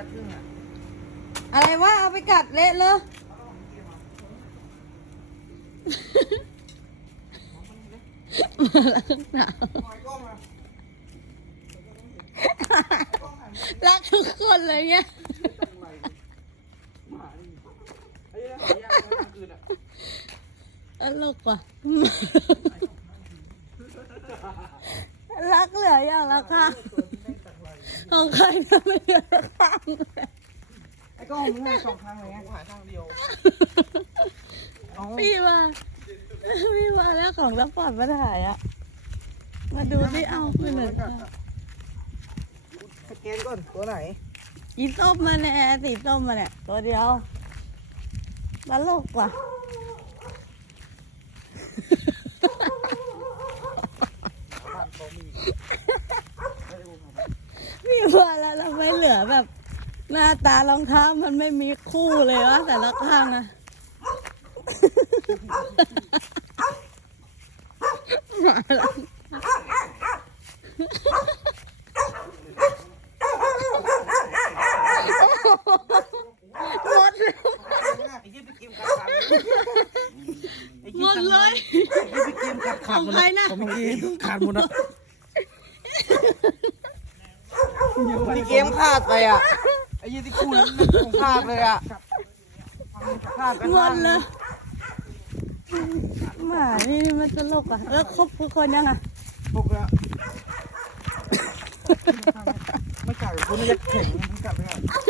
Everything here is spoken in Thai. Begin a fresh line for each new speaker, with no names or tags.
กัดครึ่งอะ
อะไรวะเอาไปกัดเละเลยมาแล้วหนาว
หอยกล้องอะ
รักทุกคนเลยเนี่ย
จังไรหมานี่ไอ้เนี่ยหายากนะกลางคืนอะ
ตลกว่ะ รักเหลืออย่างละค่ะ ของใครจะไม่เหลือะข้างเลย
ไอ้กล้องมึงหายสองครั้งเลยไงกูหายข้างเดียว
พี่ว่าพี่ว่าแล้วของรับปอดมาถ่ายอะ มาดูที่เอาขึ้นหน่อยค่ะ
สแกนก่อนตัวไหน
อีส้มมาเนี่ยสีส้มมาเนี่ยตัวเดียวตลกว่ะ
บ้านเขามีไอ้กูมา
พี่ ว่าแล้วเราไม่เหลือแบบ หน้าตารองเท้ามันไม่มีคู่เลยวะแต่ละข้างอะหมาแล้วหมดเลย
ไอ้ยี่ไปกินกัดขาดไอ้
หมดเลย
ยี่ไปกินกัดขาดหมด
ของใคร
แล้ว
นะ
ของเมื่อกี้ขาดหมดแล้ว ที่เกมขาดไปอะไอ้ยี่ที่คู่นั้นมันของขาดเลยอะขาดไป
หม
ข้า
ด
ง
เลยหมานี่มันตลกอะ แล้วครบทุกคนยังอะ
พวกแล้วไม่กัดกับคุณมันจะแข็งมันกัดไม่ได้พี่เกม